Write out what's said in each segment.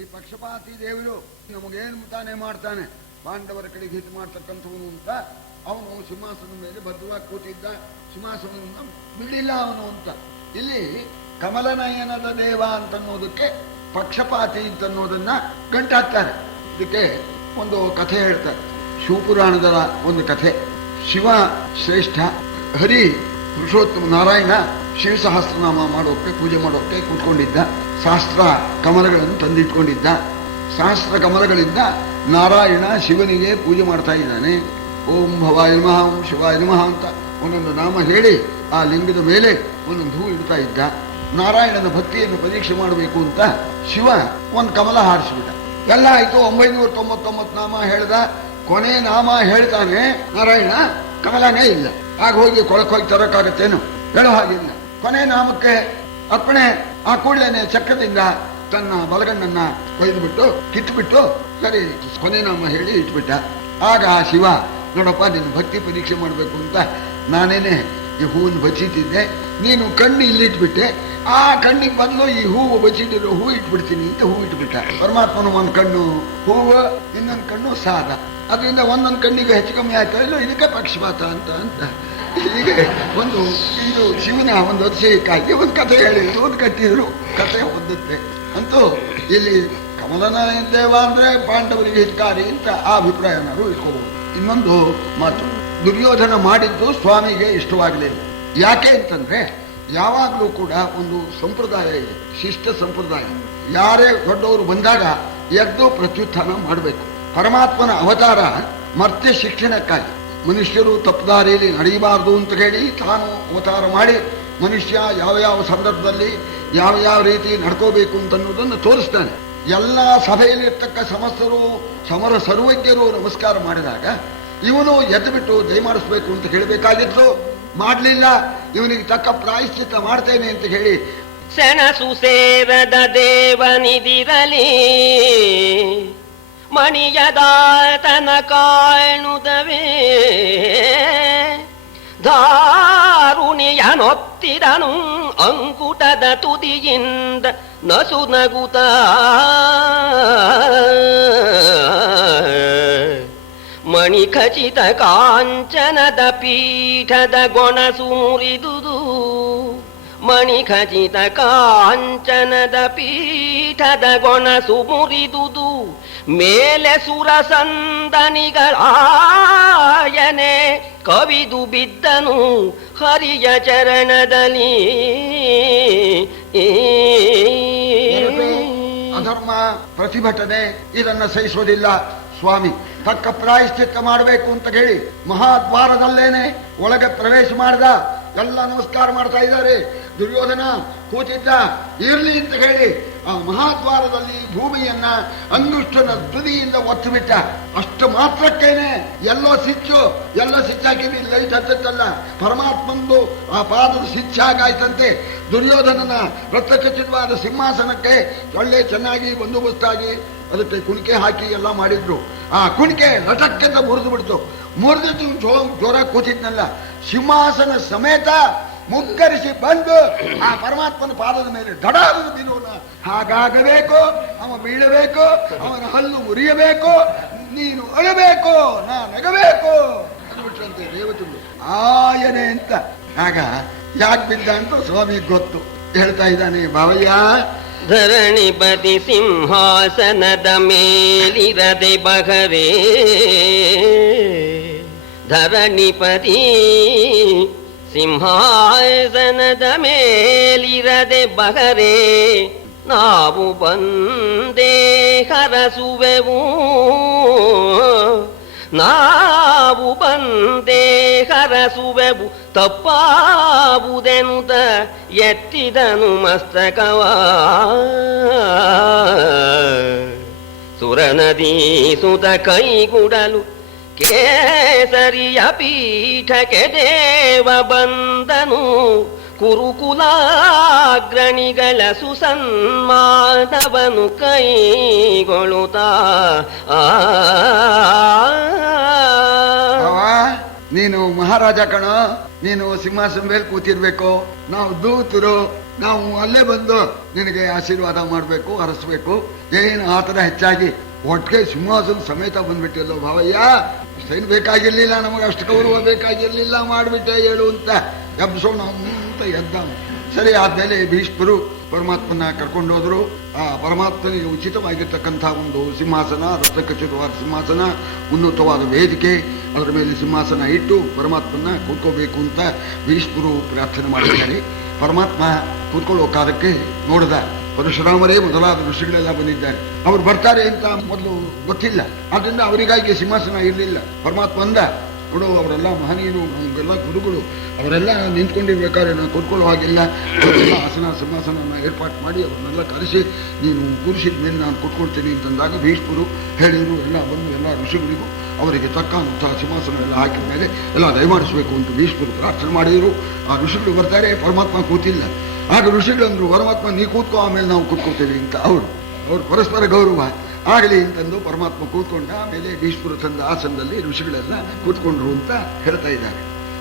ಈ ಪಕ್ಷಪಾತಿ ದೇವರು ನಮಗೇನು ತಾನೇ ಮಾಡ್ತಾನೆ, ಪಾಂಡವರ ಕಡೆಗೆ ಹಿಟ್ ಮಾಡ್ತಕ್ಕಂಥವನು ಅಂತ. ಅವನು ಸಿಂಹಾಸನದ ಮೇಲೆ ಭದ್ರವಾಗಿ ಕೂತಿದ್ದ, ಸಿಂಹಾಸನವನ್ನು ಬಿಡಿಲ್ಲ ಅವನು ಅಂತ. ಇಲ್ಲಿ ಕಮಲನಯನದ ದೇವ ಅಂತನ್ನೋದಕ್ಕೆ ಪಕ್ಷಪಾತಿ ಅಂತನ್ನೋದನ್ನ ಗಂಟಾಕ್ತಾರೆ. ಇದಕ್ಕೆ ಒಂದು ಕಥೆ ಹೇಳ್ತಾರೆ, ಶಿವಪುರಾಣದ ಒಂದು ಕಥೆ. ಶಿವ ಶ್ರೇಷ್ಠ, ಹರಿ ಪುರುಷೋತ್ತಮ ನಾರಾಯಣ ಶಿವಸಹಸ್ರನಾಮ ಮಾಡೋಕೆ ಪೂಜೆ ಮಾಡೋಕೆ ಕೂತ್ಕೊಂಡಿದ್ದ. ಸಹಸ್ರ ಕಮಲಗಳನ್ನು ತಂದಿಟ್ಕೊಂಡಿದ್ದ. ಸಹಸ್ರ ಕಮಲಗಳಿಂದ ನಾರಾಯಣ ಶಿವನಿಗೆ ಪೂಜೆ ಮಾಡ್ತಾ ಇದ್ದಾನೆ. ಓಂ ಭವಾಯ ನಮಃ, ಓಂ ಶಿವಾಯ ನಮಃ ಅಂತ ಒಂದೊಂದು ನಾಮ ಹೇಳಿ ಆ ಲಿಂಗದ ಮೇಲೆ ಒಂದೊಂದು ಹೂ ಇಡ್ತಾ ಇದ್ದ. ನಾರಾಯಣನ ಭಕ್ತಿಯನ್ನು ಪರೀಕ್ಷೆ ಮಾಡಬೇಕು ಅಂತ ಶಿವ ಒಂದು ಕಮಲ ಹಾರಿಸಿಬಿಟ್ಟ. ಎಲ್ಲ ಆಯ್ತು, 999 ನಾಮ ಹೇಳ್ದ. ಕೊನೆ ನಾಮ ಹೇಳ್ತಾನೆ ನಾರಾಯಣ, ಕಮಲನೇ ಇಲ್ಲ. ಆಗ ಹೋಗಿ ಕೊಳಕೋಗಿ ತರಕಾಗತ್ತೇನು, ಹೇಳೋ ಹಾಗಿಲ್ಲ. ಕೊನೆ ನಾಮಕ್ಕೆ ಅರ್ಪಣೆ. ಆ ಕೂಡಲೇನೆ ಚಕ್ರದಿಂದ ತನ್ನ ಬಲಗಣ್ಣನ್ನ ಕೊಯ್ದುಬಿಟ್ಟು ಕಿಟ್ಬಿಟ್ಟು ಸರಿ ಕೊನೆ ನಾಮ ಹೇಳಿ ಇಟ್ಬಿಟ್ಟ. ಆಗ ಆ ಶಿವ, ನೋಡಪ್ಪ ನಿನ್ನ ಭಕ್ತಿ ಪರೀಕ್ಷೆ ಮಾಡಬೇಕು ಅಂತ ನಾನೇನೆ ಈ ಹೂವನ್ನು ಬಚ್ಚಿಟ್ಟಿದ್ದೆ, ನೀನು ಕಣ್ಣು ಇಲ್ಲಿಟ್ಬಿಟ್ಟೆ, ಆ ಕಣ್ಣಿಗೆ ಬದಲು ಈ ಹೂವು ಬಚ್ಚಿಟ್ಟಿರೋ ಹೂ ಇಟ್ಬಿಡ್ತೀನಿ ಅಂತ ಹೂ ಇಟ್ಬಿಟ್ಟ. ಪರಮಾತ್ಮನ ಒಂದು ಕಣ್ಣು ಹೂವು, ಇನ್ನೊಂದು ಕಣ್ಣು ಸಾದ. ಅದರಿಂದ ಒಂದೊಂದು ಕಣ್ಣಿಗೆ ಹೆಚ್ಚು ಕಮ್ಮಿ ಆಯ್ತಾ ಇಲ್ಲ, ಇದಕ್ಕೆ ಪಕ್ಷಪಾತ ಅಂತ ಹೀಗೆ ಒಂದು ಇದು ಶಿವನ ಒಂದು ಅತಿಶಯಕ್ಕಾಗಿ ಒಂದು ಕಥೆ ಹೇಳಿದ್ರು, ಒಂದು ಕಟ್ಟಿದ್ರು, ಕಥೆ ಹೊಂದುತ್ತೆ. ಅಂತೂ ಇಲ್ಲಿ ಕಮಲನಯನ ದೇವ ಅಂದ್ರೆ ಪಾಂಡವರಿಗೆ ಹಿತಕಾರಿ ಅಂತ ಆ ಅಭಿಪ್ರಾಯನಾರು ಇಟ್ಕೋಬಹುದು. ಇನ್ನೊಂದು ಮಾತು, ದುರ್ಯೋಧನ ಮಾಡಿದ್ದು ಸ್ವಾಮಿಗೆ ಇಷ್ಟವಾಗಲಿಲ್ಲ. ಯಾಕೆ ಅಂತಂದ್ರೆ ಯಾವಾಗಲೂ ಕೂಡ ಒಂದು ಸಂಪ್ರದಾಯ ಇದೆ, ಶಿಷ್ಟ ಸಂಪ್ರದಾಯ. ಯಾರೇ ದೊಡ್ಡವರು ಬಂದಾಗ ಎದ್ದು ಪ್ರತ್ಯುತ್ಥಾನ ಮಾಡಬೇಕು. ಪರಮಾತ್ಮನ ಅವತಾರ ಮರ್ತ್ಯ ಶಿಕ್ಷಣಕ್ಕಾಗಿ, ಮನುಷ್ಯರು ತಪ್ಪುದಾರಿಯಲ್ಲಿ ನಡೆಯಬಾರದು ಅಂತ ಹೇಳಿ ತಾನು ಅವತಾರ ಮಾಡಿ ಮನುಷ್ಯ ಯಾವ ಯಾವ ಸಂದರ್ಭದಲ್ಲಿ ಯಾವ ಯಾವ ರೀತಿ ನಡ್ಕೋಬೇಕು ಅಂತನ್ನುವುದನ್ನು ತೋರಿಸ್ತಾನೆ. ಎಲ್ಲ ಸಭೆಯಲ್ಲಿರ್ತಕ್ಕ ಸಮಸ್ತರು ಸಮರ ಸರ್ವಜ್ಞರು ನಮಸ್ಕಾರ ಮಾಡಿದಾಗ ಇವನು ಎದ್ದು ಬಿಟ್ಟು ಜಯ ಮಾಡಿಸ್ಬೇಕು ಅಂತ ಹೇಳಬೇಕಾಗಿತ್ತು, ಮಾಡಲಿಲ್ಲ. ಇವನಿಗೆ ತಕ್ಕ ಪ್ರಾಯಶ್ಚಿತ್ತ ಮಾಡ್ತೇನೆ ಅಂತ ಹೇಳಿ ಸೆಣಸು ಸೇರದ ದೇವನಿದಿರಲಿ ಮಣಿಯದಾತನ ಕಾಣುದವೇ ಧಾರುಣಿಯನೊತ್ತಿದನು ಅಂಕುಟದ ತುದಿಯಿಂದ ನಸು ನಗುತ್ತ ಮಣಿಖಚಿತ ಕಾಂಚನದ ಪೀಠದ ಗೊಣಸು ಮುರಿದುದು ಮಣಿಖಚಿತ ಕಾಂಚನದ ಪೀಠದ ಗೊಣಸು ಮುರಿದುದು ಮೇಲೆ ಸುರಸಂದನಿಗಳಾಯನೆ ಕವಿದು ಬಿದ್ದನು ಹರಿಯ ಚರಣದಲ್ಲಿ. ಅಧರ್ಮ ಪ್ರತಿಭಟನೆ ಇದನ್ನ ಸಹಿಸೋದಿಲ್ಲ ಸ್ವಾಮಿ, ತಕ್ಕ ಪ್ರಾಯಶ್ಚಿತ್ತ ಮಾಡಬೇಕು ಅಂತ ಹೇಳಿ ಮಹಾದ್ವಾರದಲ್ಲೇನೆ ಒಳಗೆ ಪ್ರವೇಶ ಮಾಡಿದ. ಎಲ್ಲ ನಮಸ್ಕಾರ ಮಾಡ್ತಾ ಇದ್ದಾರೆ. ದುರ್ಯೋಧನ ಕೂತಿದ್ದ, ಇರ್ಲಿ ಅಂತ ಹೇಳಿ ಆ ಮಹಾದ್ವಾರದಲ್ಲಿ ಭೂಮಿಯನ್ನ ಅಂಗುಷ್ಟನ ತುದಿಯಿಂದ ಒತ್ತು ಬಿಟ್ಟ. ಅಷ್ಟು ಮಾತ್ರಕ್ಕೇನೆ ಎಲ್ಲೋ ಸಿಚ್ಚಾಕಿವಿ, ಲೈಟ್ ಹತ್ತಲ್ಲ, ಪರಮಾತ್ಮಂದು ಆ ಪಾದದ ಸಿಚ್ಚಾಗಾಯ್ತಂತೆ. ದುರ್ಯೋಧನನ ರಕ್ತಖಚಿತವಾದ ಸಿಂಹಾಸನಕ್ಕೆ ಒಳ್ಳೆ ಚೆನ್ನಾಗಿ ಬಂದೋಬಸ್ತಾಗಿ ಅದಕ್ಕೆ ಕುಣಿಕೆ ಹಾಕಿ ಎಲ್ಲ ಮಾಡಿದ್ರು. ಆ ಕುಣಿಕೆ ಲಟಕ್ಕೆಂತ ಮುರಿದು ಬಿಡ್ತು. ಮುರಿದಿದ್ದು ಜೋರ ಕೂತಿದ್ನಲ್ಲ, ಸಿಂಹಾಸನ ಸಮೇತ ಮುಗ್ಗರಿಸಿ ಬಂದು ಆ ಪರಮಾತ್ಮನ ಪಾದದ ಮೇಲೆ ದಡಾದ ಬಿಡುವನ. ಹಾಗಾಗಬೇಕು, ಅವ ಬೀಳಬೇಕು, ಅವನ ಹಲ್ಲು ಮುರಿಯಬೇಕು, ನೀನು ಅಳಬೇಕು, ನಾ ನಗಬೇಕು ಅಂದ್ಬಿಟ್ರಂತೆ ದೇವತೆಗಳು. ಆಯನೆ ಅಂತ. ಆಗ ಯಾಕೆ ಬಿದ್ದ ಅಂತ ಸ್ವಾಮಿ ಗೊತ್ತು. ಹೇಳ್ತಾ ಇದ್ದಾನೆ, ಬಾವಯ್ಯ, ಧರಣಿಪತಿ ಸಿಂಹಾಸನದ ಮೇಲಿರದೆ ಬಗರೇ, ಧರಣಿಪತಿ ಸಿಂಹಾಸನದ ಮೇಲಿರದೆ ಬಗರೇ, ನಾವು ಬಂದೇ ಹರಸುವೆವು, ನಾವು ಬಂದೇ ಹರಸುವೆವು, ತಪ್ಪಾವುದೆನುತ ಎತ್ತಿದನು ಮಸ್ತಕವ. ಸುರನದಿ ಸುತ ಕೈಗುಡಲು ಕೇಸರಿಯ ಪೀಠಕ್ಕೆ ದೇವ ಬಂದನು, ಕುರುಕುಲಾಗ್ರಣಿಗಳ ಸುಸನ್ಮಾನವನು ಕೈಗೊಳ್ಳುತ್ತಾ. ನೀನು ಮಹಾರಾಜ ಕಣ, ನೀನು ಸಿಂಹಾಸನ ಮೇಲೆ ಕೂತಿರ್ಬೇಕು, ನಾವು ದೂತರು, ನಾವು ಅಲ್ಲೇ ಬಂದು ನಿನಗೆ ಆಶೀರ್ವಾದ ಮಾಡಬೇಕು, ಹರಸ್ಬೇಕು. ಏನು ಆ ಥರ ಹೆಚ್ಚಾಗಿ ಒಟ್ಟಿಗೆ ಸಿಂಹಾಸನ ಸಮೇತ ಬಂದ್ಬಿಟ್ಟಿಲ್ಲೋ ಭಾವಯ್ಯ, ಅಷ್ಟೇನು ಬೇಕಾಗಿರ್ಲಿಲ್ಲ, ನಮಗೆ ಅಷ್ಟು ಗೌರವ ಬೇಕಾಗಿರ್ಲಿಲ್ಲ, ಮಾಡಿಬಿಟ್ಟೆ ಹೇಳು ಅಂತ ಎಬ್ಸೋಣ ಅಂತ ಎದ್ದ. ಸರಿ, ಆದ್ಮೇಲೆ ಭೀಷ್ಮರು ಪರಮಾತ್ಮನ ಕರ್ಕೊಂಡು ಹೋದ್ರು. ಆ ಪರಮಾತ್ಮನಿಗೆ ಉಚಿತವಾಗಿರ್ತಕ್ಕಂಥ ಒಂದು ಸಿಂಹಾಸನ, ರತ್ನಖಚಿತವಾದ ಸಿಂಹಾಸನ, ಉನ್ನತವಾದ ವೇದಿಕೆ, ಅದರ ಮೇಲೆ ಸಿಂಹಾಸನ ಇಟ್ಟು ಪರಮಾತ್ಮನ ಕೂತ್ಕೋಬೇಕು ಅಂತ ಭೀಷ್ಮರು ಪ್ರಾರ್ಥನೆ ಮಾಡಿದ್ದಾರೆ. ಪರಮಾತ್ಮ ಕೂತ್ಕೊಳ್ಳೋ ಕಾಲಕ್ಕೆ ನೋಡಿದ ಪರಶುರಾಮರೇ ಮೊದಲಾದ ಋಷಿಗಳೆಲ್ಲ ಬಂದಿದ್ದಾರೆ. ಅವ್ರು ಬರ್ತಾರೆ ಅಂತ ಮೊದಲು ಗೊತ್ತಿಲ್ಲ, ಆದ್ರಿಂದ ಅವರಿಗಾಗಿ ಸಿಂಹಾಸನ ಇರಲಿಲ್ಲ. ಪರಮಾತ್ಮ ಅಂದ, ನೋಡು ಅವರೆಲ್ಲ ಮಹನೀಯರು, ನಮಗೆಲ್ಲ ಗುರುಗಳು, ಅವರೆಲ್ಲ ನಿಂತ್ಕೊಂಡಿರ್ಬೇಕಾದ್ರೆ ನಾನು ಕೂತ್ಕೊಳ್ಳೋ ಹಾಗಿಲ್ಲ, ಅವರೆಲ್ಲ ಆಸನ ಸಿಂಹಾಸನ ಏರ್ಪಾಟ್ ಮಾಡಿ ಅವ್ರನ್ನೆಲ್ಲ ಕರೆಸಿ ನೀನು ಕೂರಿಸಿದ ಮೇಲೆ ನಾನು ಕೂತ್ಕೊಳ್ತೀನಿ ಅಂತಂದಾಗ ಭೀಷ್ಮರು ಹೇಳಿದರು. ಎಲ್ಲ ಬಂದು ಎಲ್ಲ ಋಷಿಗಳಿಗೂ ಅವರಿಗೆ ತಕ್ಕಂಥ ಸಿಂಹಾಸನ ಎಲ್ಲ ಹಾಕಿದ ಮೇಲೆ ಎಲ್ಲ ದಯಮಾಡಿಸ್ಬೇಕು ಅಂತ ಭೀಷ್ಮರು ಪ್ರಾರ್ಥನೆ ಮಾಡಿದರು. ಆ ಋಷಿಗಳು ಬರ್ತಾರೆ, ಪರಮಾತ್ಮ ಕೂತಿಲ್ಲ. ಆಗ ಋಷಿಗಳಂದ್ರು, ಪರಮಾತ್ಮ ನೀ ಕೂತ್ಕೋ, ಆಮೇಲೆ ನಾವು ಕೂತ್ಕೊಳ್ತೇವೆ ಅಂತ. ಅವ್ರು ಪರಸ್ಪರ ಗೌರವ ಆಗಲಿ ಅಂತಂದು ಪರಮಾತ್ಮ ಕೂತ್ಕೊಂಡ. ಆಮೇಲೆ ಭೀಷ್ಮರು ತಂದ ಆಸನದಲ್ಲಿ ಋಷಿಗಳೆಲ್ಲ ಕೂತ್ಕೊಂಡ್ರು ಅಂತ ಹೇಳ್ತಾ ಇದ್ದಾರೆ.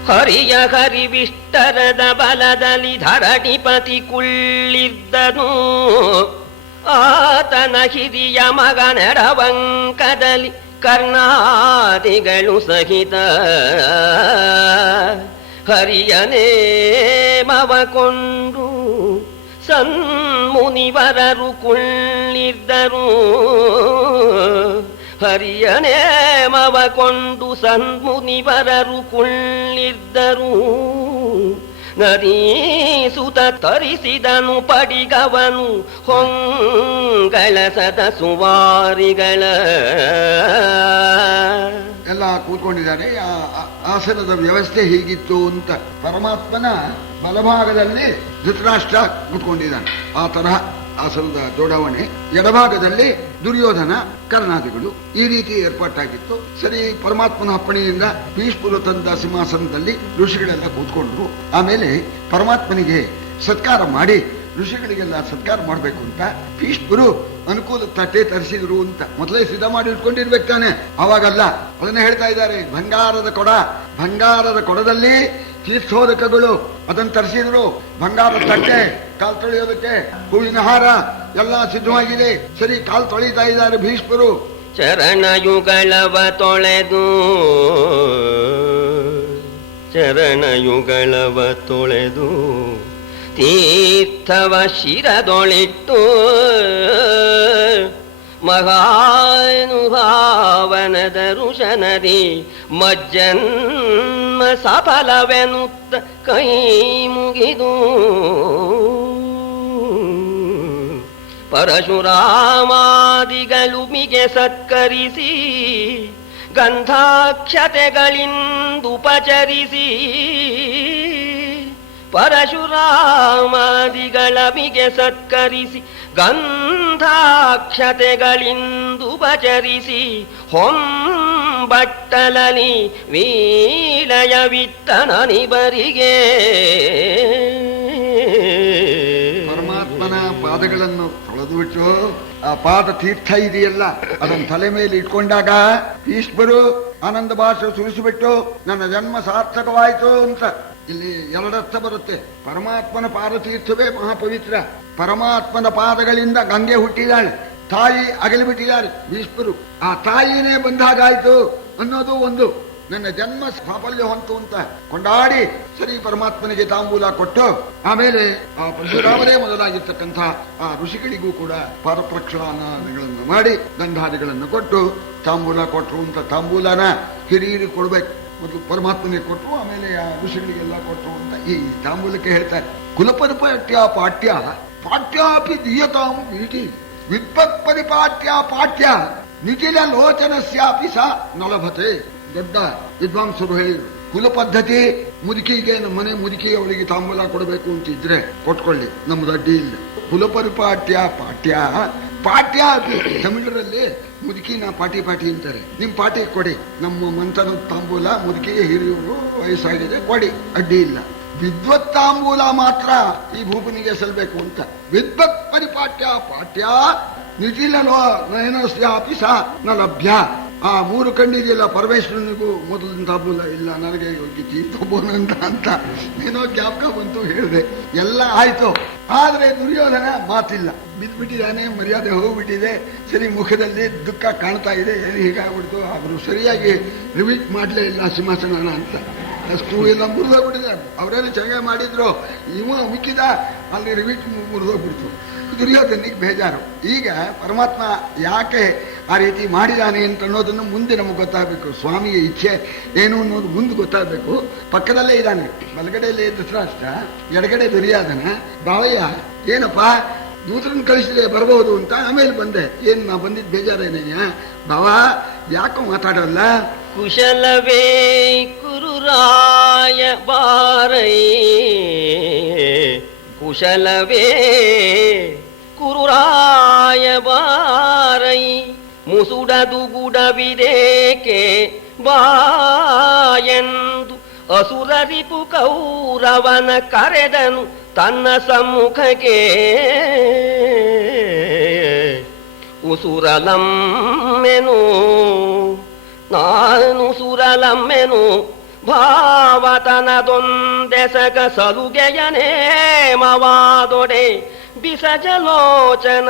ಹರಿಯ ಹರಿವಿಷ್ಟರದ ಬಲದಲ್ಲಿ ಧರಣಿಪತಿ ಕುಳ್ಳಿದ್ದನು, ಆತನ ಹಿರಿಯ ಮಗನೆಡವಂಕದಲ್ಲಿ ಕರ್ಣಾದಿಗಳು ಸಹಿತ ಹರಿಯನೇ ಮವಕೊಂಡು ಸನ್ಮುನಿವರರು ಕುಳ್ಳಿದ್ದರು. ಹರಿಯನೇ ಮವಕೊಂಡು ಸನ್ಮುನಿವರರು ಕುಳ್ಳಿದ್ದರು. ನದೀಸುತ ತರಿಸಿದನು ಪಡಿಗವನು ಹೊಂಗಳಸದ ಸುವಾರಿಗಳ. ಎಲ್ಲ ಕೂತ್ಕೊಂಡಿದ್ದಾರೆ. ಆಸನದ ವ್ಯವಸ್ಥೆ ಹೀಗಿತ್ತು ಅಂತ. ಪರಮಾತ್ಮನ ಬಲಭಾಗದಲ್ಲಿ ಧೃತರಾಷ್ಟ್ರ ಕೂತ್ಕೊಂಡಿದ್ದಾನೆ, ಆ ತರಹ ಆಸನದ ಜೋಡಾವಣೆ. ಎಡಭಾಗದಲ್ಲಿ ದುರ್ಯೋಧನ, ಕರ್ಣಾದಿಗಳು, ಈ ರೀತಿ ಏರ್ಪಾಟಾಗಿತ್ತು. ಸರಿ, ಪರಮಾತ್ಮನ ಅಪ್ಪಣೆಯಿಂದ ಭೀಷ್ಮರು ತಂದ ಸಿಂಹಾಸನದಲ್ಲಿ ಋಷಿಗಳೆಲ್ಲ ಕೂತ್ಕೊಂಡ್ರು. ಆಮೇಲೆ ಪರಮಾತ್ಮನಿಗೆ ಸತ್ಕಾರ ಮಾಡಿ ಋಷಿಗಳಿಗೆಲ್ಲ ಸತ್ಕಾರ ಮಾಡ್ಬೇಕು ಅಂತ ಭೀಷ್ಮರು ಅನುಕೂಲ ತಟ್ಟೆ ತರಿಸಿದ್ರು ಅಂತ. ಮೊದಲೇ ಸಿದ್ಧ ಮಾಡಿ ಇಟ್ಕೊಂಡಿರ್ಬೇಕು ತಾನೆ, ಅವಾಗಲ್ಲ. ಅದನ್ನ ಹೇಳ್ತಾ ಇದ್ದಾರೆ. ಬಂಗಾರದ ಕೊಡದಲ್ಲಿ ತೀರ್ಥೋದಕಗಳು ಅದನ್ನು ತರಿಸಿದ್ರು. ಬಂಗಾರದ ತಟ್ಟೆ, ಕಾಲು ತೊಳೆಯೋದಕ್ಕೆ ಹೂವಿನ ಹಾರ ಎಲ್ಲ ಸಿದ್ಧವಾಗಿದೆ. ಸರಿ, ಕಾಲು ತೊಳಿತಾ ಇದ್ದಾರೆ ಭೀಷ್ಮರು. ಚರಣಯುಗಳವ ತೊಳೆದು ತೀರ್ಥವ ಶಿರದೊಳಿಟ್ಟು ಮಹಾನುಭಾವನದ ಋಷನದಿ ಮಜ್ಜನ್ಮ ಸಫಲವೆನುತ್ತ ಕೈ ಮುಗಿದು ಪರಶುರಾಮಾದಿಗಳು ಮಿಗೆ ಸತ್ಕರಿಸಿ ಗಂಧಾಕ್ಷತೆಗಳಿಂದುಪಚರಿಸಿ ಪರಶುರಾಮಾದಿಗಳ ಮಿಗೆ ಸತ್ಕರಿಸಿ ಗಂಧಾಕ್ಷತೆಗಳಿಂದುಪಚರಿಸಿ ಹೊಂಬಟ್ಟಲನಿ ವೀಳಯವಿತ್ತನಿಬರಿಗೆ. ಪರಮಾತ್ಮನ ಪಾದಗಳನ್ನು ತೊಳೆದು ಬಿಟ್ಟು ಆ ಪಾದ ತೀರ್ಥ ಇದೆಯಲ್ಲ ಅದನ್ನು ತಲೆ ಮೇಲೆ ಇಟ್ಕೊಂಡಾಗ ಭೀಷ್ಮರು ಆನಂದ ಭಾಷೆ ಸುರಿಸಿಬಿಟ್ಟು ನನ್ನ ಜನ್ಮ ಸಾರ್ಥಕವಾಯಿತು ಅಂತ. ಇಲ್ಲಿ ಎರಡರ್ಥ ಬರುತ್ತೆ. ಪರಮಾತ್ಮನ ಪಾದತೀರ್ಥವೇ ಮಹಾಪವಿತ್ರ. ಪರಮಾತ್ಮನ ಪಾದಗಳಿಂದ ಗಂಗೆ ಹುಟ್ಟಿದಾಳೆ, ತಾಯಿ ಅಗಲಿಬಿಟ್ಟಿದ್ದಾರೆ ಭೀಷ್ಮರು. ಆ ತಾಯಿನೇ ಬಂದಾಗಾಯ್ತು ಅನ್ನೋದು ಒಂದು. ನನ್ನ ಜನ್ಮ ಸಾಫಲ್ಯ ಹೊಂತು ಅಂತ ಕೊಂಡಾಡಿ ಸರಿ ಪರಮಾತ್ಮನಿಗೆ ತಾಂಬೂಲ ಕೊಟ್ಟು ಆಮೇಲೆ ಆ ಪರಶುರಾಮರೇ ಮೊದಲಾಗಿರ್ತಕ್ಕಂಥ ಆ ಋಷಿಗಳಿಗೂ ಕೂಡ ಪಾದಪ್ರಕ್ಷಾಲನಗಳನ್ನು ಮಾಡಿ ಗಂಧಾದಿಗಳನ್ನು ಕೊಟ್ಟು ತಾಂಬೂಲ ಕೊಟ್ಟರು ಅಂತ. ತಾಂಬೂಲನ ಹಿರಿಯರಿಗೆ ಕೊಡ್ಬೇಕು. ಮೊದಲು ಪರಮಾತ್ಮನಿಗೆ ಕೊಟ್ಟರು, ಆಮೇಲೆ ಆ ಋಷಿಗಳಿಗೆಲ್ಲ ಕೊಟ್ಟರು ಅಂತ ಈ ತಾಂಬೂಲಕ್ಕೆ ಹೇಳ್ತಾರೆ. ಕುಲಪರಿಪಾಟ್ಯ ಪಾಠ್ಯ ಪಾಠ್ಯಾಪಿ ದೀಯತಾಂ ನೀತಿ ವಿದ್ವತ್ ಪರಿಪಾಟ್ಯ ಪಾಠ್ಯ ನಿಖಿಲ ಲೋಚನಸ್ಯಾಪಿ ಸ ನಲಭತೆ. ದೊಡ್ಡ ವಿದ್ವಾಂಸರು ಹೇಳಿದ್ರು, ಕುಲ ಪದ್ಧತಿ ಮುದುಕಿಗೆ, ನಮ್ಮ ಮನೆ ಮುದುಕಿ ಅವಳಿಗೆ ತಾಂಬೂಲ ಕೊಡಬೇಕು ಅಂತಿದ್ರೆ ಕೊಟ್ಕೊಳ್ಳಿ, ನಮ್ದು ಅಡ್ಡಿ ಇಲ್ಲ. ಕುಲಪರಿಪಾಟ್ಯ ಪಾಠ್ಯ ಪಾಠ್ಯ ತಮಿಳರಲ್ಲಿ ಮುದುಕಿನ ಪಾಟಿ ಅಂತಾರೆ. ನಿಮ್ ಪಾಟಿ ಕೊಡಿ, ನಮ್ಮ ಮಂಥನ ತಾಂಬೂಲ ಮುದುಕಿಗೆ ಹಿರಿಯವರು ವಯಸ್ಸಾಗಿದೆ ಕೊಡಿ, ಅಡ್ಡಿ ಇಲ್ಲ. ವಿದ್ವತ್ ತಾಂಬೂಲ ಮಾತ್ರ ಈ ಭೂಪನಿಗೆ ಸಲ್ಬೇಕು ಅಂತ. ವಿದ್ವತ್ ಪರಿಪಾಟ್ಯ ಪಾಠ್ಯ ನಿಖಿಲ ನಯನಸ್ಯಾಪಿ ಸ ನ ಲಭ್ಯ. ಆ 3 ಕಣ್ಣಿದೆಯಲ್ಲ, ಪರಮೇಶ್ವರನಿಗೂ ಮೊದಲಿನ ಹಬ್ಬ ಇಲ್ಲ, ನನಗೆ ತಬೋನಂತ ಅಂತ ಏನೋ ಜ್ಞಾಪಕ ಬಂತು, ಹೇಳಿದೆ. ಎಲ್ಲ ಆಯ್ತು. ಆದ್ರೆ ದುರ್ಯೋಧನ ಮಾತಿಲ್ಲ, ಬಿದ್ದ್ಬಿಟ್ಟಿದ್ದಾನೆ, ಮರ್ಯಾದೆ ಹೋಗ್ಬಿಟ್ಟಿದೆ. ಸರಿ, ಮುಖದಲ್ಲಿ ದುಃಖ ಕಾಣ್ತಾ ಇದೆ. ಏನು ಹೀಗಾಗ್ಬಿಡ್ತು, ಅವರು ಸರಿಯಾಗಿ ರಿವೀಟ್ ಮಾಡಲೇ ಇಲ್ಲ ಸಿಂಹಾಸನ ಅಂತ. ಅಷ್ಟು ಎಲ್ಲ ಮುರಿದೋಗ್ಬಿಟ್ಟಿದೆ. ಅವರೆಲ್ಲ ಚೆನ್ನಾಗಿ ಮಾಡಿದ್ರು, ಇವ ಮಿಕ್ಕಿದ ಅಲ್ಲಿ ರಿವೀಟ್ ಮುರಿದೋಗ್ಬಿಡ್ತು. ದುರ್ಯೋಧನಿಗೆ ಬೇಜಾರು. ಈಗ ಪರಮಾತ್ಮ ಯಾಕೆ ಆ ರೀತಿ ಮಾಡಿದಾನೆ ಅಂತ ಅನ್ನೋದನ್ನು ಮುಂದೆ ನಮಗೆ ಗೊತ್ತಾಗಬೇಕು. ಸ್ವಾಮಿಯ ಇಚ್ಛೆ ಏನು ಅನ್ನೋದು ಮುಂದೆ ಗೊತ್ತಾಗಬೇಕು. ಪಕ್ಕದಲ್ಲೇ ಇದ್ದಾನೆ, ಬಲಗಡೆಯಲ್ಲಿ ಧೃತರಾಷ್ಟ್ರ, ಎಡಗಡೆ ದುರ್ಯೋಧನ. ಬಾವಯ್ಯ ಏನಪ್ಪ ದೂತರನ್ನು ಕಳಿಸಿದೆ ಬರಬಹುದು ಅಂತ, ಆಮೇಲೆ ಬಂದೆ. ಏನು ನಾ ಬಂದಿದ್ದು ಬೇಜಾರೇನಯ್ಯ? ಬಾವ ಯಾಕೋ ಮಾತಾಡೋಲ್ಲ? ಕುಶಲವೇ ಕುರುರಾಯ ಬಾರೈ, ಕುಶಲವೇ ಕುರುರಾಯ ಬಾರೈ, ಮುಸುಡದು ಗುಡವಿದೇಕೆ ಬಾಯೆಂದು ಅಸುರರಿಪು ಕೌರವನ ಕರೆದನು ತನ್ನ ಸಮ್ಮುಖಕ್ಕೆ. ಉಸುರಲಮ್ಮೆನು ನಾನು ಸುರಲಮ್ಮೆನು, ಭಾವತನದೊಂದೆಸಗ ಸಲುಗೆಯನೇಮವಾದೊಡೆ, ಬಿಸಜಲೋಚನ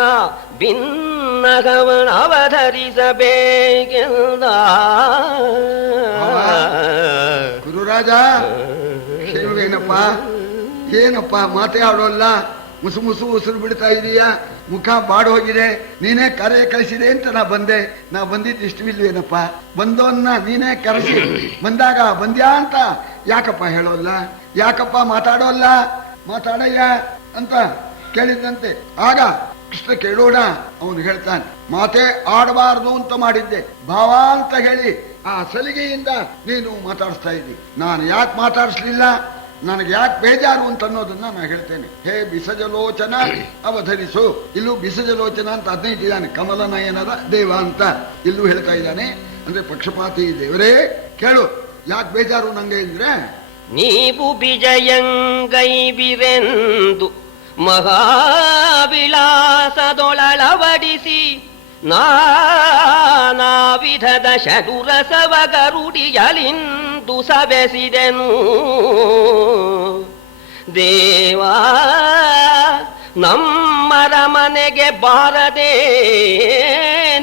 ಭಿನ್ನಗವನವಧರಿಸಬೇಕೆಂದ. ಗುರುರಾಜ ಏನಪ್ಪ ಏನಪ್ಪ ಮಾತೇ ಆಡೋಲ್ಲ, ಮುಸು ಮುಸು ಉಸಿರು ಬಿಡ್ತಾ ಇದೀಯಾ, ಮುಖ ಬಾಡೋಗಿದೆ. ನೀನೇ ಕರೆ ಕಳಿಸಿದೆ ಅಂತ ನಾ ಬಂದೆ. ನಾ ಬಂದಿದ್ದು ಇಷ್ಟವಿಲ್ವೇನಪ್ಪ? ಬಂದೋನ್ನ ನೀನೇ ಕರೆಸಿ ಬಂದಾಗ ಬಂದ್ಯಾ ಅಂತ ಯಾಕಪ್ಪ ಹೇಳೋಲ್ಲ? ಯಾಕಪ್ಪ ಮಾತಾಡೋಲ್ಲ? ಮಾತಾಡಯ್ಯ ಅಂತ ಕೇಳಿದ್ದಂತೆ. ಆಗ ಕೃಷ್ಣ ಕೇಳೋಣ, ಅವನು ಹೇಳ್ತಾನೆ, ಮಾತೇ ಆಡಬಾರದು ಅಂತ ಮಾಡಿದ್ದೆ ಭಾವ ಅಂತ ಹೇಳಿ ಆ ಸಲಿಗೆಯಿಂದ ನೀನು ಮಾತಾಡಿಸ್ತಾ ಇದ್ದಿ. ನಾನು ಯಾಕೆ ಮಾತಾಡಿಸ್ಲಿಲ್ಲ, ನನಗೆ ಯಾಕೆ ಬೇಜಾರು ಅಂತ ಅನ್ನೋದನ್ನ ನಾನು ಹೇಳ್ತೇನೆ. ಹೇ ಬಿಸಜಲೋಚನ ಅವಧರಿಸು. ಇಲ್ಲೂ ಬಿಸಜಲೋಚನ ಅಂತ 15 ಇದ್ದಾನೆ, ಕಮಲನಯನದ ದೇವ ಅಂತ ಇಲ್ಲೂ ಹೇಳ್ತಾ ಇದ್ದಾನೆ. ಅಂದ್ರೆ ಪಕ್ಷಪಾತಿ ದೇವರೇ ಕೇಳು, ಯಾಕೆ ಬೇಜಾರು ನಂಗೆ ಅಂದ್ರೆ, ನೀವು ಬಿಜಯಂಗೈಬಿರೆಂದು ಮಹಾವಿಲಾಸದೊಳವಡಿಸಿ ನಾನಾ ವಿಧದ ಷಡುರಸವಗರುಡಿಯಲಿಂದು ಸವೆಸಿದೆನು. ದೇವಾ ನಮ್ಮರ ಮನೆಗೆ ಬಾರದೆ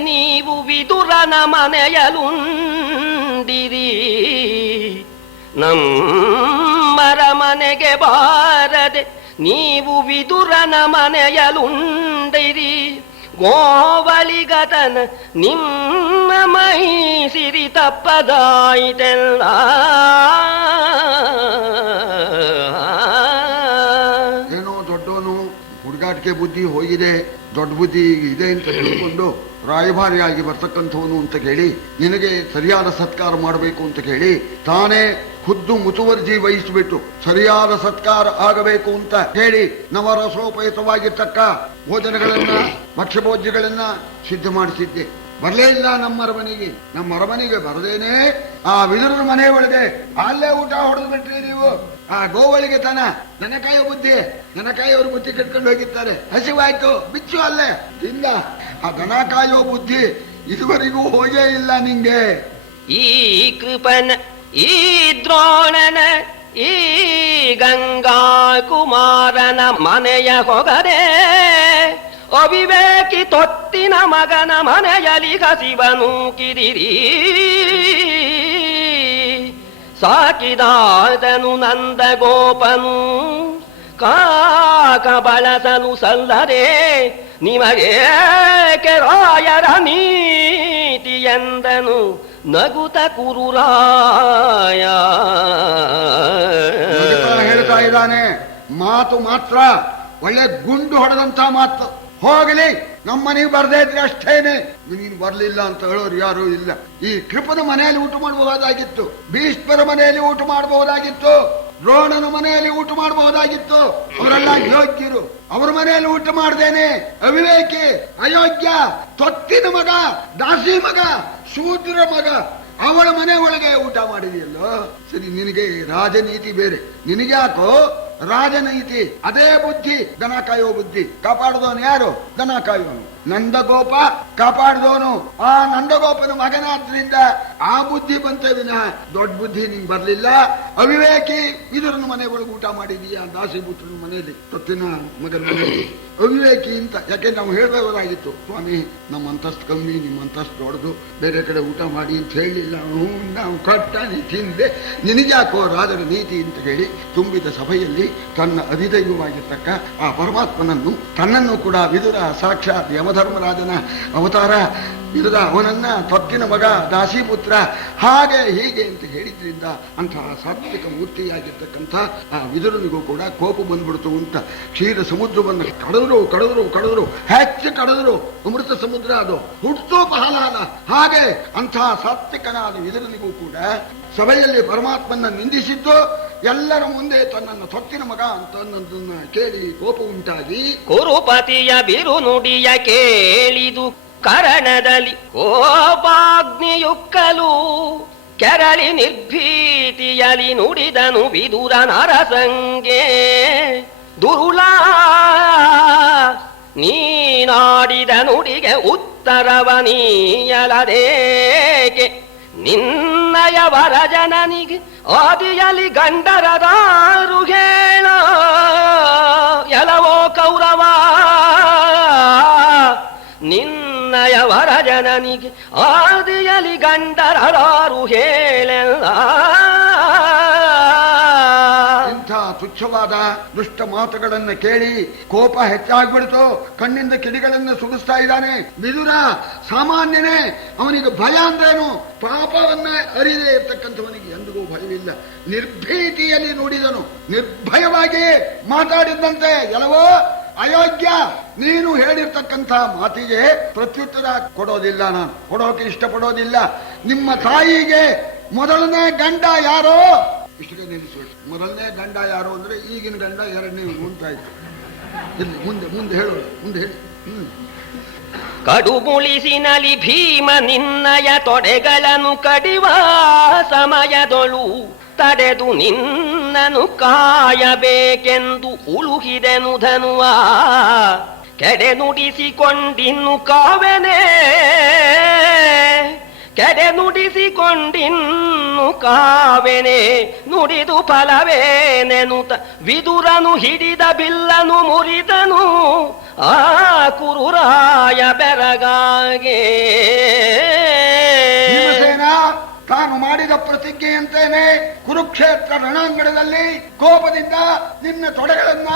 ನೀವು ವಿದುರನ ಮನೆಯಲುಂಡಿರಿ. ನಮ್ಮರ ಮನೆಗೆ ಬಾರದೆ ನೀವು ವಿದುರನ ಮನೆಯಲುಂಡಿರಿ. ಗೋವಲಿಗತನ ನಿಮ್ಮ ಮೈ ಸಿರಿ ತಪ್ಪದಾಯಿತೆಲ್ಲ. ಏನೋ ದೊಡ್ಡವನು ಹುಡುಗಾಟಿಕೆ ಬುದ್ಧಿ ಹೋಗಿದೆ, ದೊಡ್ಡ ಬುದ್ಧಿ ಇದೆ ಅಂತ ತಿಳ್ಕೊಂಡು ರಾಯಭಾರಿಯಾಗಿ ಬರ್ತಕ್ಕಂಥವನು ಅಂತ ಕೇಳಿ, ನಿನಗೆ ಸರಿಯಾದ ಸತ್ಕಾರ ಮಾಡಬೇಕು ಅಂತ ಕೇಳಿ ತಾನೇ ಖುದ್ದು ಮುತುವರ್ಜಿ ವಹಿಸಿಬಿಟ್ಟು ಸರಿಯಾದ ಸತ್ಕಾರ ಆಗಬೇಕು ಅಂತ ಹೇಳಿ ನವರಸೋಪಯುತವಾಗಿರ್ತಕ್ಕ ಭೋಜನಗಳನ್ನ ಭಕ್ಷ್ಯಭೋಜ್ಯಗಳನ್ನ ಸಿದ್ಧ ಮಾಡಿಸಿದ್ದೆ. ಬರಲೇ ಇಲ್ಲ ನಮ್ಮ ಅರಮನೆಗೆ ಬರದೇನೆ ಆ ವಿದುರನ ಮನೆ ಒಳಗೆ ಅಲ್ಲೇ ಊಟ ಹೊಡೆದು ಬಿಟ್ರಿ ನೀವು. ಆ ಗೋವಳಿಗೆ ತನ ದನಕಾಯೋ ಬುದ್ಧಿ, ದನಕಾಯೋರು ಬುದ್ಧಿ ಕಟ್ಕೊಂಡು ಹೋಗಿರ್ತಾರೆ. ಹಸಿವಾಯ್ತು ಬಿಚ್ಚು ಅಲ್ಲೇ ತಿಂದ. ಆ ದನ ಕಾಯೋ ಬುದ್ಧಿ ಇದುವರೆಗೂ ಹೋಗೇ ಇಲ್ಲ ನಿಂಗೆ. ಈ ಕೃಪನ ಈ ದ್ರೋಣನ ಈ ಗಂಗಾ ಕುಮಾರನ ಮನೆಯ ಹೊಗದೆ ಅವಿವೇಕಿ ತೊತ್ತಿನ ಮಗನ ಮನೆಯಲಿ ಹಸಿವನು ಕಿರಿರಿ. ಸಾಕಿದಾದನು ನಂದ ಗೋಪನು ಕಾಕ ಬಳಸಲು ಸಲ್ಲದೆ ನಿಮಗೇಕೆ ರಾಯರ ನೀತಿ ಎಂದನು ನಗುತ ಕುರುರಾಯ. ಹೇಳ್ತಾ ಇದ್ದಾನೆ, ಮಾತು ಮಾತ್ರ ಒಳ್ಳೆ ಗುಂಡು ಹೊಡೆದಂತ ಮಾತು. ಹೋಗಲಿ, ನಮ್ಮನೆಗೆ ಬರ್ದೇ ಇದ್ರೆ ಅಷ್ಟೇನೆ. ನೀನು ಬರ್ಲಿಲ್ಲ ಅಂತ ಹೇಳೋರು ಯಾರು ಇಲ್ಲ. ಈ ಕೃಪನ ಮನೆಯಲ್ಲಿ ಊಟ ಮಾಡಬಹುದಾಗಿತ್ತು, ಭೀಷ್ಮರ ಮನೆಯಲ್ಲಿ ಊಟ ಮಾಡಬಹುದಾಗಿತ್ತು, ದ್ರೋಣನ ಮನೆಯಲ್ಲಿ ಊಟ ಮಾಡಬಹುದಾಗಿತ್ತು. ಅವರೆಲ್ಲ ಯೋಗ್ಯರು. ಅವರ ಮನೆಯಲ್ಲಿ ಊಟ ಮಾಡ್ದೇನೆ ಅವಿವೇಕಿ, ಅಯೋಗ್ಯ, ತೊತ್ತಿನ ಮಗ, ದಾಸಿ ಮಗ, ಶೂದ್ರ ಮಗ, ಅವಳ ಮನೆ ಒಳಗೆ ಊಟ ಮಾಡಿದೆಯಲ್ಲೋ. ಸರಿ, ನಿನಗೆ ರಾಜನೀತಿ ಬೇರೆ, ನಿನಗ್ಯಾಕೋ ರಾಜನೀತಿ? ಅದೇ ಬುದ್ಧಿ ದನ ಕಾಯೋ ಬುದ್ಧಿ. ಕಾಪಾಡಿದವನು ಯಾರು? ದನ ಕಾಯೋನು. ನಂದಗೋಪ ಕಾಪಾಡಿದವನು. ಆ ನಂದಗೋಪನ ಮಗನಾದ್ರಿಂದ ಆ ಬುದ್ಧಿ ಬಂತೆ ವಿನಃ ದೊಡ್ಡ ಬುದ್ಧಿ ನಿಂಗೆ ಬರ್ಲಿಲ್ಲ. ಅವಿವೇಕಿ ಇದರನ್ನು ಮನೆ ಒಳಗೆ ಊಟ ಮಾಡಿದೀಯಾ, ದಾಸಿಪುತ್ರನ ಮನೆಯಲ್ಲಿ, ತೊತ್ತಿನ ಮಗನ ಮನೆಯಲ್ಲಿ. ಅವಿವೇಕಿ ಅಂತ ಯಾಕೆ ನಾವು ಹೇಳಬಹುದಾಗಿತ್ತು, ಸ್ವಾಮಿ ನಮ್ಮ ಅಂತಸ್ತು ಕಮ್ಮಿ, ನಿಮ್ಮ ಅಂತಸ್ತು ದೊಡ್ಡದು, ಬೇರೆ ಕಡೆ ಊಟ ಮಾಡಿ ಅಂತ ಹೇಳಿಲ್ಲ. ನಾವು ಕಟ್ಟಾನಿ ತಿಂದೆ, ನಿನಗ್ಯಾಕೋ ರಾಜರ ನೀತಿ ಅಂತ ಹೇಳಿ ತುಂಬಿದ ಸಭೆಯಲ್ಲಿ ತನ್ನ ಅಧಿದೈವವಾಗಿರ್ತಕ್ಕ ಆ ಪರಮಾತ್ಮನನ್ನು, ತನ್ನನ್ನು ಕೂಡ ವಿದುರ ಸಾಕ್ಷಾತ್ ಯಮಧರ್ಮರಾಜನ ಅವತಾರ, ವಿದುರ ಅವನನ್ನ ತೊತ್ತಿನ ಮಗ, ದಾಸಿಪುತ್ರ, ಹಾಗೆ ಹೀಗೆ ಅಂತ ಹೇಳಿದ್ರಿಂದ ಅಂತಹ ಸಾತ್ವಿಕ ಮೂರ್ತಿಯಾಗಿರ್ತಕ್ಕಂಥ ಆ ವಿದುರನಿಗೂ ಕೂಡ ಕೋಪ ಬಂದ್ಬಿಡ್ತು ಅಂತ ಕ್ಷೀರ ಸಮುದ್ರವನ್ನು ಕಡಿದ್ರು ಹೆಚ್ಚು ಕಡಿದ್ರು ಅಮೃತ ಸಮುದ್ರ ಅದು ಹುಟ್ಟು ಬಹಳಾದ ಹಾಗೆ ಅಂತಹ ಸಾತ್ವಿಕನಾದ ವಿದುರನಿಗೂ ಕೂಡ ಸಭೆಯಲ್ಲಿ ಪರಮಾತ್ಮನ ನಿಂದಿಸಿದ್ದು, ಎಲ್ಲರ ಮುಂದೆ ತನ್ನನ್ನು ತೊತ್ತಿನ ಮಗ ಅಂತ ಅನ್ನೋದನ್ನ ಕೇಳಿ ಕೋಪ ಉಂಟಾಗಿ ಕುರುಪತಿಯ ಬಿರು ನುಡಿಯ ಕೇಳಿದು ಕರಣದಲ್ಲಿ ಕೋಪಾಗ್ನಿಯುಕ್ಕಲು ಕೆರಳಿ ನಿರ್ಭೀತಿಯಲಿ ನುಡಿದನು ವಿದುರ ನರಸಂಗೆ. ದುರುಳ ನೀನಾಡಿದ ನುಡಿಗೆ ಉತ್ತರವ ನೀಯಲದೇಕೆ, ನಿನ್ನಯ ವರಜನನಿಗೆ ಆದಿಯಲಿ ಗಂಡರದಾರು ಹೇಳ. ಎಲವೋ ಕೌರವ, ನಿನ್ನಯ ವರಜನನಿಗೆ ಆದಿಯಲಿ ಗಂಡರದಾರು ಹೇಳೆಲ್ಲ. ಇಂಥ ತುಚ್ಛವಾದ ದುಷ್ಟ ಮಾತುಗಳನ್ನು ಕೇಳಿ ಕೋಪ ಹೆಚ್ಚಾಗ್ಬಿಡ್ತು. ಕಣ್ಣಿಂದ ಕಿಡಿಗಳನ್ನು ಸುಗಿಸ್ತಾ ಇದ್ದಾನೆ ವಿದುರ. ಸಾಮಾನ್ಯನೇ, ಅವನಿಗೆ ಭಯ ಅಂದ್ರೇನು? ಪಾಪವನ್ನ ಅರಿದೇ ಇರ್ತಕ್ಕಂಥವನಿಗೆ ಎಂದಿಗೂ ಭಯವಿಲ್ಲ. ನಿರ್ಭೀತಿಯಲ್ಲಿ ನುಡಿದನು, ನಿರ್ಭಯವಾಗಿ ಮಾತಾಡಿದ್ದಂತೆ. ಎಲ್ಲವೋ ಅಯೋಗ್ಯ, ನೀನು ಹೇಳಿರ್ತಕ್ಕಂಥ ಮಾತಿಗೆ ಪ್ರತ್ಯುತ್ತರ ಕೊಡೋದಿಲ್ಲ, ನಾನು ಕೊಡೋಕೆ ಇಷ್ಟಪಡೋದಿಲ್ಲ. ನಿಮ್ಮ ತಾಯಿಗೆ ಮೊದಲನೇ ಗಂಡ ಯಾರೋ? ಇಷ್ಟಕ್ಕೆ ನಿಲ್ಲಿಸ್ಬಿಟ್ಟು, ಮೊದಲನೇ ಗಂಡ ಯಾರು ಅಂದ್ರೆ ಈಗಿನ ಗಂಡ ಎರಡನೇ ಉಂಟಾಯ್ತು. ಇಲ್ಲಿ ಮುಂದೆ ಹೇಳು, ಮುಂದೆ ಹೇಳಿ. ಕಡುಮುಳಿಸಿನಲಿ ಭೀಮ ನಿನ್ನಯ ತೊಡೆಗಳನ್ನು ಕಡಿವ ಸಮಯದೊಳು ತಡೆದು ನಿನ್ನನು ಕಾಯಬೇಕೆಂದು ಉಳುಹಿದೆನು ಧನುವ. ಕೆಡೆ ನುಡಿಸಿಕೊಂಡಿನ್ನು ಕಾವೆನೆ, ಕೆಡೆ ನುಡಿಸಿಕೊಂಡಿನ್ನು ಕಾವೆನೆ, ನುಡಿದು ಫಲವೇನೆನುತ ವಿದುರನು ಹಿಡಿದ ಬಿಲ್ಲನು ಮುರಿದನು ಆ ಕುರುರಾಯ ಬೆರಗಾಗೆ. ತಾನು ಮಾಡಿದ ಪ್ರತಿಜ್ಞೆಯಂತೇನೆ ಕುರುಕ್ಷೇತ್ರ ರಣಾಂಗಣದಲ್ಲಿ ಕೋಪದಿಂದ ನಿನ್ನ ತೊಡೆಗಳನ್ನ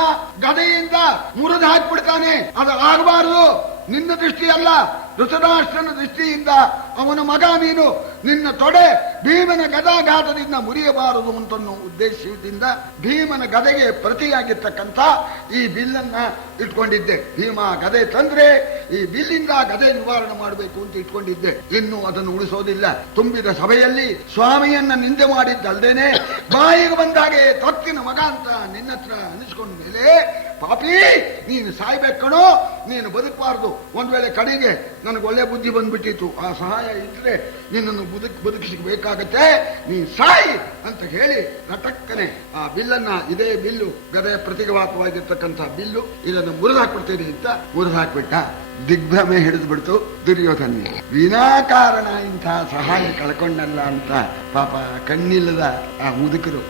ಗದೆಯಿಂದ ಮುರಿದು ಹಾಕಿಬಿಡ್ತಾನೆ. ಅದು ಆಗಬಾರದು. ನಿನ್ನ ದೃಷ್ಟಿಯಲ್ಲ, ಧೃತರಾಷ್ಟ್ರನ ದೃಷ್ಟಿಯಿಂದ ಅವನ ಮಗ ನೀನು. ನಿನ್ನ ತೊಡೆ ಭೀಮನ ಗದಾಘಾತದಿಂದ ಮುರಿಯಬಾರದು ಅಂತನ್ನು ಉದ್ದೇಶದಿಂದ ಭೀಮನ ಗದೆಗೆ ಪ್ರತಿಯಾಗಿರ್ತಕ್ಕಂಥ ಈ ಬಿಲ್ಲನ್ನ ಇಟ್ಕೊಂಡಿದ್ದೆ. ಭೀಮ ಗದೆ ತಂದ್ರೆ ಈ ಬಿಲ್ಲಿಂದ ಗದೆ ನಿವಾರಣೆ ಮಾಡಬೇಕು ಅಂತ ಇಟ್ಕೊಂಡಿದ್ದೆ. ಇನ್ನು ಅದನ್ನು ಉಳಿಸೋದಿಲ್ಲ. ತುಂಬಿದ ಸಭೆಯಲ್ಲಿ ಸ್ವಾಮಿಯನ್ನ ನಿಂದೆ ಮಾಡಿದ್ದಲ್ದೇನೆ ಬಾಯಿಗೆ ಬಂದಾಗೆ ತೊತ್ತಿನ ಮಗ ಅಂತ ನಿನ್ನ ಹತ್ರ ಅನಿಸ್ಕೊಂಡ ಮೇಲೆ, ಪಾಪಿ ನೀನು ಸಾಯ್ಬೇಕಣೋ, ನೀನು ಬದುಕಬಾರ್ದು. ಒಂದ್ ವೇಳೆ ಕಡೆಗೆ ನನಗೆ ಒಳ್ಳೆ ಬುದ್ಧಿ ಬಂದ್ಬಿಟ್ಟಿತ್ತು, ಆ ಸಹಾಯ ಇದ್ರೆ ನಿನ್ನನ್ನು ಬದುಕಿಸಬೇಕಾಗತ್ತೆ, ನೀನ್ ಸಾಯಿ ಅಂತ ಹೇಳಿ ನಟಕ್ಕನೆ ಆ ಬಿಲ್ಲನ್ನ, ಇದೇ ಬಿಲ್ಲು ಗದೆಯ ಪ್ರತಿಘಾತವಾಗಿರ್ತಕ್ಕಂಥ ಬಿಲ್ಲು, ಇದನ್ನು ಮುರಿದು ಹಾಕ್ಬಿಡ್ತೇನೆ ಅಂತ ಮುರಿದು ಹಾಕ್ಬಿಟ್ಟ. ದಿಗ್ಭ್ರಮೆ ಹಿಡಿದು ಬಿಡ್ತು ದುರ್ಯೋಧನ. ವಿನಾಕಾರಣ ಇಂಥ ಸಹಾಯ ಕಳ್ಕೊಂಡಲ್ಲ ಅಂತ ಪಾಪ ಕಣ್ಣಿಲ್ಲದ ಆ ಮುದುಕರು